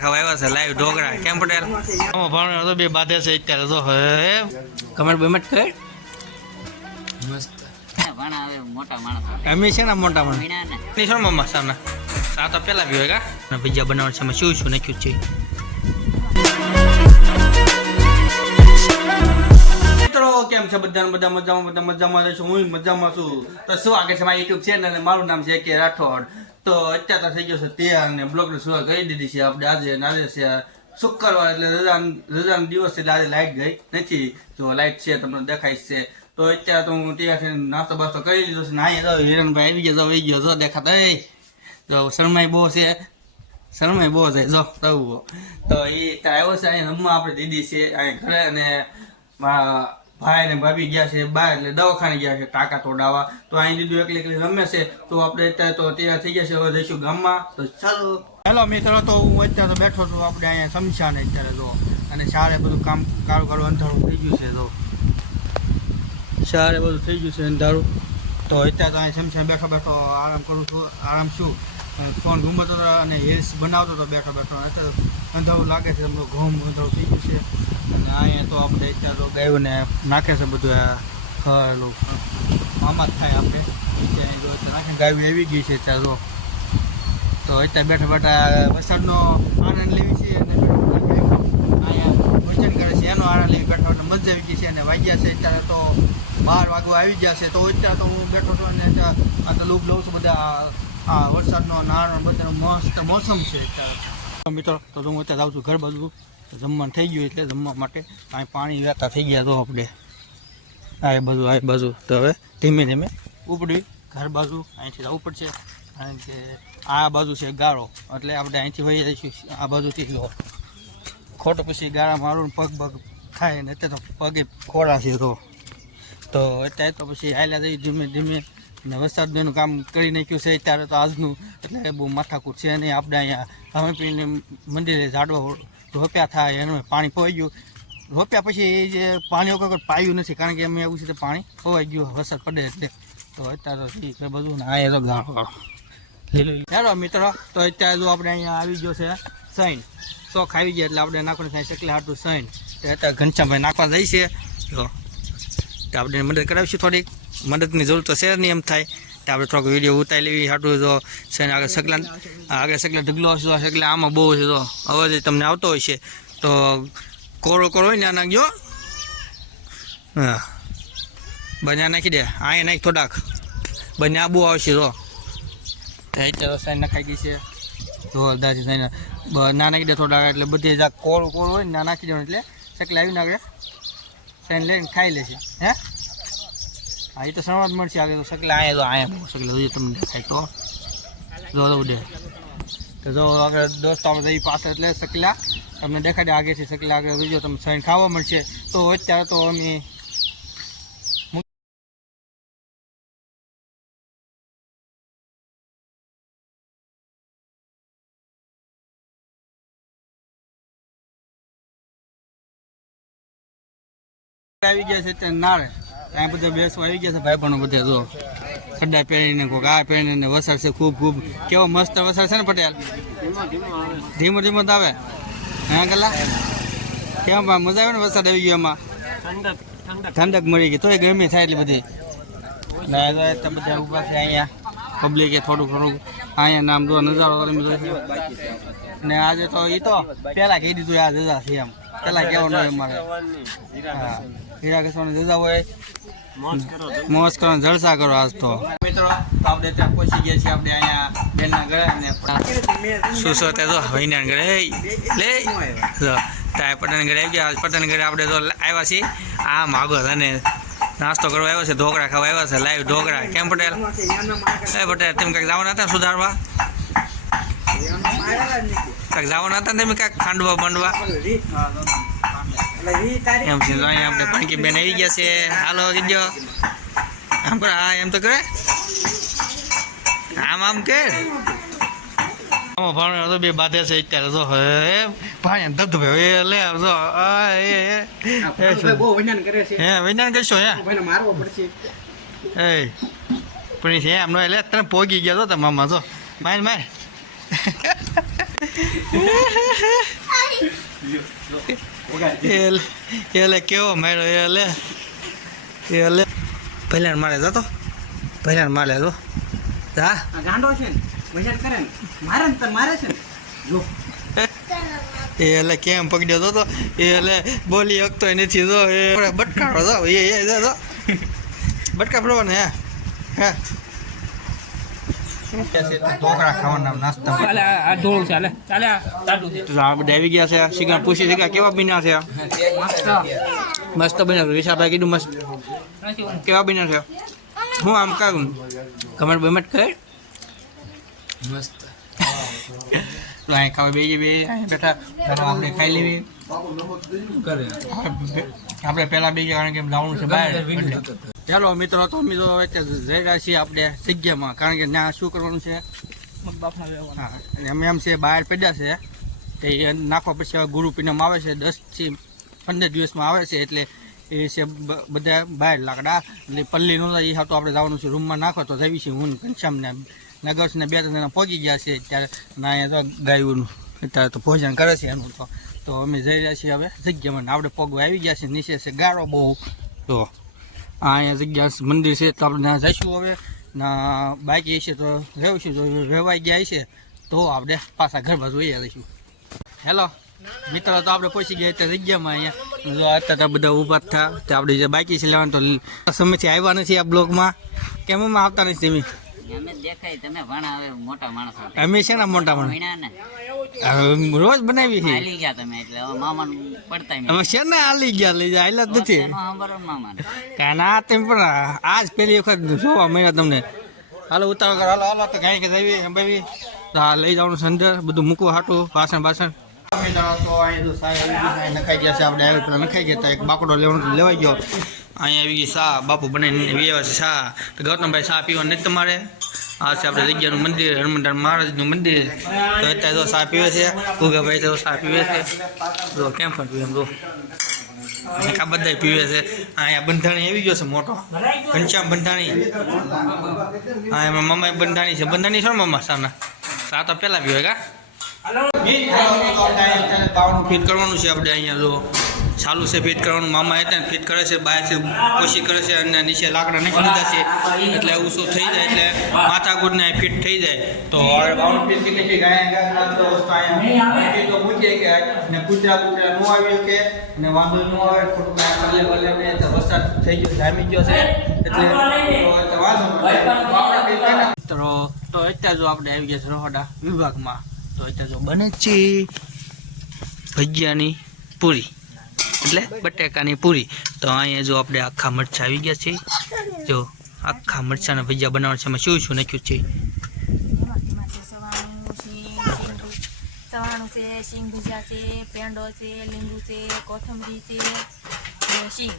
ખાવા આવ્યા છે લાઈવ ઢોકળા. કેમ પટેલ? આમાં ભાણો તો બે બાધે છે અત્યારે તો હે. કમેન્ટ બમેન્ટ કર. મસ્ત. ભણા મોટા માણસ અમે છે ને મોટા માણસ. ની. શું મમ્મા સામે? તો પેલા બી હોય કા? બીજા બનાવવાનું છે શું શું નાખ્યું છે? મિત્રો કેમ છે બધા બધા મજામાં? બધા મજામાં રહેશું હું મજામાં છું. તો શું આગળ છે મારી યુટ્યુબ ચેનલ ને. મારું નામ છે કે રાઠોડ. તો અત્યારે થઈ ગયો છે તૈયાર અને બ્લોગની શરૂઆત કરી દીધી છે. આપણે આજે આજે છે શુક્રવાર એટલે રજા રજાનો દિવસ એટલે આજે લાઇટ ગઈ નથી. જો લાઇટ છે તમને દેખાય છે. તો અત્યારે તો હું તૈયાર થઈને નાસ્તો બાસ્તો કરી લીધો છે. ને અહીંયા તો હિરણભાઈ આવી ગયો આવી ગયો, જો દેખાતા તો શરમાઈ બહુ છે. શરમાઈ બહુ છે, જો તવું. તો એ ત્યાં આવ્યો છે, અહીંયા રમવા આપણે દીદી છે, અહીંયા ઘરે અને મારા ભાઈ ને ભાભી ગયા છે બહાર એટલે દવાખાને ગયા છે ટાંકા તોડાવવા તો અહીં દીધું એકલી એકલી રમે છે. તો આપણે અત્યારે તો તૈયાર થઈ ગયા છે, હવે જઈશું ગામમાં. તો ચાલો. હેલો મિત્રો, તો હું અત્યારે તો બેઠો છું આપણે અહીંયા સમસ્યા ને અત્યારે જો અને સારે બધું કામ કારું કારું અંધારું થઈ ગયું છે તો. સારે બધું થઈ ગયું છે અંધારું. તો અત્યારે તો અહીં સમસ્યા બેઠો બેઠો આરામ કરું છું, આરામ શું? ફોન ઘૂમતો હતો અને હિલ્સ બનાવતો હતો બેઠો બેઠો. અત્યારે અંધારું લાગે છે બધું ઘઉં અંધારું થઈ ગયું છે. અને અહીંયા તો આપણે અત્યારે તો ગાયોને નાખે છે બધું, આ મામા જ થાય આપણે. અત્યારે નાખે ગાયો આવી ગઈ છે અત્યારે તો. તો અત્યારે બેઠા બેઠા વરસાદનો આનંદ લેવી છે અને અહીંયા ભોજન કરે છે. એનો આનંદ લેવી, બેઠા બેઠા મજા આવી ગઈ છે અને વાગ્યા છે અત્યારે તો બાર વાગવા આવી ગયા છે. તો અત્યારે તો હું બેઠો છું અને આ તો લૂપ લઉં છું, બધા આ વરસાદનો નાનો બધાનો મસ્ત મોસમ છે અત્યારે. મિત્રો, તો હું અત્યારે આવું છું ઘર બાજુ. જમવાનું થઈ ગયું એટલે જમવા માટે અહીં પાણી વહેતા થઈ ગયા તો આપણે. આ બધું આ બાજુ. તો હવે ધીમે ધીમે ઉપડી ઘર બાજુ. અહીંથી જવું પડશે. કારણ કે આ બાજુ છે ગાળો એટલે આપણે અહીંથી વહી જઈશું. આ બાજુથી ખોટું પછી ગાળા મારું પગ પગ ખાય ને અત્યારે તો પગે ખોડા છે તો. તો અત્યારે તો પછી હાલ્યા જઈ ધીમે ધીમે. ને વરસાદનું કામ કરી નાખ્યું છે અત્યારે તો આજનું. એટલે બહુ માથાકૂટ છે નહીં આપણે અહીંયા હવે પીને મંદિરે ઝાડવા રોપ્યા થાય એનું પાણી પોઈ ગયું. રોપ્યા પછી એ જે પાણી વગર પાયું નથી, કારણ કે એમ એવું છે પાણી પવાઈ ગયું, વરસાદ પડે એટલે. તો અત્યારે બધું ને આ એ તો ચાલો મિત્રો, તો અત્યારે જો આપણે અહીંયા આવી ગયો છે સૈન શોખ આવી ગયા એટલે આપણે નાખવાનું થાય શકલે હાટું સૈન તો અત્યારે ઘનશ્યામભાઈ નાખવા જાય છે. જો આપણે મદદ કરાવીશું થોડીક. મદદની જરૂર તો છે નહીં એમ થાય? તો આપણે થોડોક વીડિયો ઉતારી લેવી હાટું જો સૈન આગળ સગલા આગળ સગલા ઢગલો હશે તો સગલા આમાં બહુ છે તો અવાજ તમને આવતો હોય છે. તો કોરો કોરો ને નાખજો હા. બન્યા નાખી દે. અહીંયા નાખી થોડાક. બન્યા બહુ આવશે તો. સાઈન નખાઈ ગઈ છે. જોરદાર છે સાઈન ના નાખી દે થોડાક એટલે બધી જાત કોળ કોળ હોય ને ના નાખી દેવાનું એટલે સકલા આવી નાખે સાઈન લઈને ખાઈ લેશે. હે? હા એ તો સણવા જ મળશે આગળ તો. શકલા અહીંયા તો અહીંયા શકલા જોઈએ તમને દેખાય તો. જો દે તો જો, આગળ દોસ્તો આપણે જઈ પાસે એટલે સકલા તમને દેખાડે આગળથી સકલા આગળ વીડિયો તમને સાઈન ખાવા મળશે. તો અત્યારે તો અમે આવી ગયા છે ત્યાં નાળે. ત્યાં બધા બેસવા આવી ગયા છે ભાઈ પણ બધા, જો. ખड्डा પહેરીને કોક આ પહેરીને વરસાદ છે, ખૂબ ખૂબ. કેવો મસ્ત વરસાદ છે ને પટેલ? ધીમો ધીમો તો આવે. હા કલા કેમ ભાઈ, મજા આવે ને વરસાદ આવી ગયો એમાં ઠંડક મળી ગઈ, તોય ગરમી થાય એટલી બધી. બધા ઊભા છે અહીંયા. પબ્લિકે થોડું ઘણું. અહીંયા નામ જો નજારો તમે જોઈ. ને આજે તો એ તો પેલા કહી દીધું આ જજા છે એમ. પેલા કેવાનું હોય મારે હીરા ઘસવાની જજા હોય. મોજ કરો જલસા કરો આજ તો. મિત્રો આપણે ત્યાં પહોંચી ગયા છીએ આપણે અહીંયા બેનના ઘરે ને શું શું તે તો ભાઈના ઘરે? લે. જો ત્યાં ઘરે આવી ગયા. પટેલ ઘરે આપણે તો આવ્યા છીએ. આ માગો અને નાસ્તો કરવા આવ્યો છે ઢોકળા ખાવા આવ્યા છે લાઈવ ઢોકળા. કેમ પટેલ? એ પટેલ તેમ કાંઈક જવાના હતા સુધારવા? કાંઈક જવાના હતા ને તમે કાંઈક ખાંડવા બાંડવા એમ છે અહીંયા આપણે બેન આવી ગયા છે. હાલો દીજો આમ કર હા એમ તો કરે. આમ આમ કે. આમાં ભાણો તો બે બાધે છે અત્યારે હે ભાઈ એમ ધબ એ લે જો આ એ એ. એ બહુ વૈજ્ઞાન કરે છે. હે વિજ્ઞાન કશો હે? ભાઈને મારવો પડશે. એ. પણ એમ નો એટલે તને પોગી ગયા તો મામા જો. માર માર. એ લે એ લે કેવો માર્યો એ એલે એ લે. પહેલા મારે જતો પહેલા મારે તો જા ગાંડો છે વજન કરે ને. મારે ને તો મારે છે જો. એ એટલે કેમ પકડ્યો તો તો એ એટલે બોલી શકતો નથી તો. એ બટકાડો તો. એ જો બટકા પડવો હે. હે. ઢોકળા ખાવાના નાસ્તા ચાલે આ આ ઢોળ ચાલે ચાલે આ છે આ બધા આવી ગયા છે શીખા પૂછી શીખા કેવા બીના છે મસ્ત બન્યા છે વિશાભાઈ કીધું મસ્ત. કેવા બન્યા છે? હું આમ કામ કમેન્ટ બમેન્ટ કરે. મસ્ત તો અહીં ખાવા બે બે અહીં બેઠા. બેઠા આપણે ખાઈ લેવી. કરે. આપણે પહેલા બે કારણ કે જવાનું છે બહાર. એટલે. ચાલો મિત્રો તો મિત્રો અત્યારે જઈ રહ્યા છીએ આપણે જગ્યામાં કારણ કે ત્યાં શું કરવાનું છે? અને અમે એમ છે બહાર પડ્યા છે તે નાખવા પછી હવે ગુરુ પૂનમ આવે છે દસથી પંદર દિવસમાં આવે છે એટલે એ છે બધા બહાર લાકડા એટલે પલ્લી નહોતા એ તો આપણે જવાનું છે રૂમમાં નાખો તો જઈએ છે હું ઘનશ્યામ ને બે ત્રણ જણા પહોંચી ગયા છે ત્યારે ના અહીંયા તો ગાયું અત્યારે તો ભોજન કરે છે એનું તો. તો અમે જઈ રહ્યા છીએ હવે જગ્યામાં આપણે પગ આવી ગયા છે નીચે છે ગારો બહુ તો અહીંયા જગ્યા છે, મંદિર છે તો આપણે ત્યાં જઈશું હવે. ના બાકી છે તો રહેશું જો રહેવાઈ ગયા હશે તો આપણે પાછા ઘર બાજુ વહી રહીશું હેલો મિત્રો તો આપણે પહોંચી ગયા ત્યાં જગ્યામાં અહીંયા. જો અત્યારે બધા ઊભા થયા તો આપણે જે બાકી છે લેવાનું તો સમયથી આવ્યા નથી આ બ્લોકમાં કેમ આવતા નથી તમે? અમે દેખાય તમે ભણા હવે મોટા માણસો. અમે છે ને. મોટા ને રોજ બનાવી છે હાલી ગયા તમે એટલે હવે મામાનું પડતા અમે છે ને હાલી ગયા લઈ જાય હાલ જ નથી. કાના મામા તેમ પણ આજ પહેલી વખત જોવા મળ્યા તમને. હાલો ઉતારો કરો. હાલો હાલો તો કાંઈ કે જવી એમ ભાઈ હા લઈ જવાનું છે બધું મૂકવું હાટું વાસણ બાસણ. નખાઈ ગયા છે એક બાકડો લેવાનો લેવાઈ ગયો અહીંયા આવી સા બાપુ બનાવીને વ્યવા છે સા તો ગૌતમભાઈ સા પીવા નથી તમારે આ જગ્યાનું મંદિર હનુમાન મહારાજનું મંદિર તો અત્યારે તો સા પીવે છે ભૂગાભાઈ તો સા પીવે છે જો કેમ પણ પીવે એમ જો આ બધા પીવે છે અહીંયા બંધાણી આવી ગયો છે મોટો ઘનશ્યામ બંધાણી હા એમાં મમ્મા બંધાણી છે બંધાણી છે મમ્મા સાના સા તો પેલા પીવે કા? ફિટ કરવાનું છે આપણે અહીંયા જો. ચાલુ છે ફિટ કરવાનું. મામા હતા ફિટ કરે છે બહારથી કોશિશ કરે છે અને નીચે લાકડા નાખી દીધા છે. એટલે ઊંચું થઈ જાય એટલે માથાકૂટ ને ફિટ થઈ જાય. તો બાવનું ફિટ કરી નાખી ગાય ગાય તો અહીંયા તો પૂછીએ કે ને કૂતરા કૂતરા નો આવ્યું કે ને વાંધો ન આવે. ખોટું કાંઈ ભલે ભલે ને વરસાદ થઈ ગયો જામી ગયો છે. એટલે તો વાંધો તો અત્યારે જો આપણે આવી ગયા છે રોહડા વિભાગમાં. તો અત્યારે જો બને છે. ભજીયાની પૂરી. એટલે બટેકાની પૂરી. તો અહીંયા જો આપણે આખા મરચાં આવી ગયા છે. જો આખા મરચાંના ભજીયા બનાવવાના છે. એમાં શું શું નાખ્યું છે? સવાણું શીંગ લીંબુ સવાણું છે શીંગ ભૂજા છે પેંડો છે લીંબુ છે કોથમરી છે શીંગ.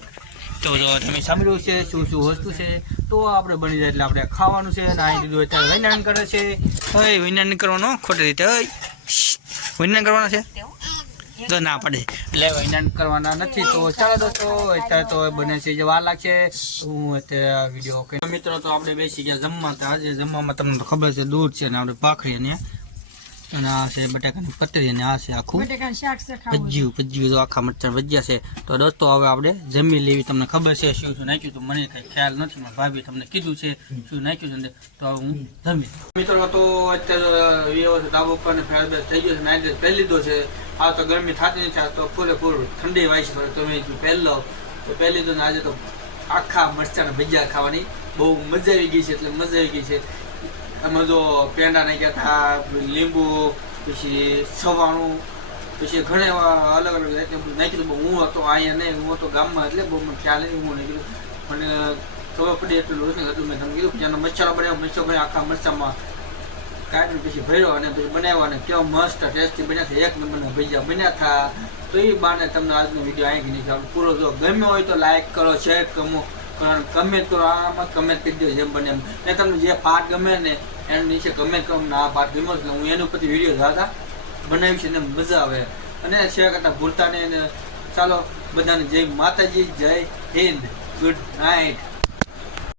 તો જો તમે સાંભળ્યું છે શું શું વસ્તુ છે? તો આપણે બની જાય એટલે આપણે ખાવાનું છે અને અહીં દીધું અત્યારે વૈનાન કરે છે. હવે વૈનાન કરવાનો ખોટી રીતે વૈનાન કરવાના છે? તો ના પડે. એટલે વૈનાન કરવાના નથી. તો ચાલો દોસ્તો, અત્યારે તો બને છે જે વાર લાગશે. હું અત્યારે વીડિયો મિત્રો, તો આપણે બેસી ગયા જમવા. તો આજે જમવામાં તમને ખબર છે, દૂધ છે ને આપણે ભાખરી અને અને આ છે બટાકાની પતરી અને આ છે આખું. બટેકાનું શાક છે ખાવું ભજીયું ભજીયું તો આખા મરચાં ભજ્યા છે. તો દોસ્તો હવે આપણે જમી લેવી તમને ખબર છે શું શું નાખ્યું તો મને કંઈ ખ્યાલ નથી મારા ભાભી તમને કીધું છે શું નાખ્યું છે તો હવે હું જમી મિત્રો તો અત્યારે ડાબો પર ફેરબેસ થઈ ગયો છે નાઇટ પહેરી લીધો છે. આ તો ગરમી થતી નથી તો પૂરેપૂર ઠંડી વાય છે તમે પહેલો. તો પહેલી તો ને આજે તો આખા મરચાંના ભજીયા ખાવાની બહુ મજા આવી ગઈ છે એટલે મજા આવી ગઈ છે. એમાં જો પેંડા નાખ્યા હતા લીંબુ, પછી સવાણું, પછી ઘણા એવા અલગ અલગ જાતને નાખ્યું હું હતો અહીંયા નહીં, હું હતો ગામમાં એટલે બહુ મને ખ્યાલ નહીં, હું નહીં મને ખબર પડી એટલું રોશની હતું મેં તમને કીધું જેનો મચ્છરો બનાવ્યો મચ્છરો ભણ્યા આખા મરચામાં કાઢી પછી ભર્યો અને પછી બનાવ્યો અને કેવો મસ્ત ટેસ્ટી બન્યા હતા. એક નંબરના ભજીયા બન્યા હતા. તો એ બાને તમને આજનો વીડિયો અહીં નીકળ્યો પૂરો જો ગમ્યો હોય તો લાઈક કરો, શેર કરો. કમેન્ટ કરો આમાં કમેન્ટ કરી દો, જેમ બને એમ. ને તમને જે પાર્ટ ગમે ને એના નીચે કમેન્ટ કરો આ પાર્ટ ગમ્યો એટલે હું એની ઉપરથી વીડિયો દાદા બનાવી છે ને મજા આવે. અને શેર કરતા ભૂલતા નહીં ચાલો બધાને જય માતાજી, જય હિન્દ. Good night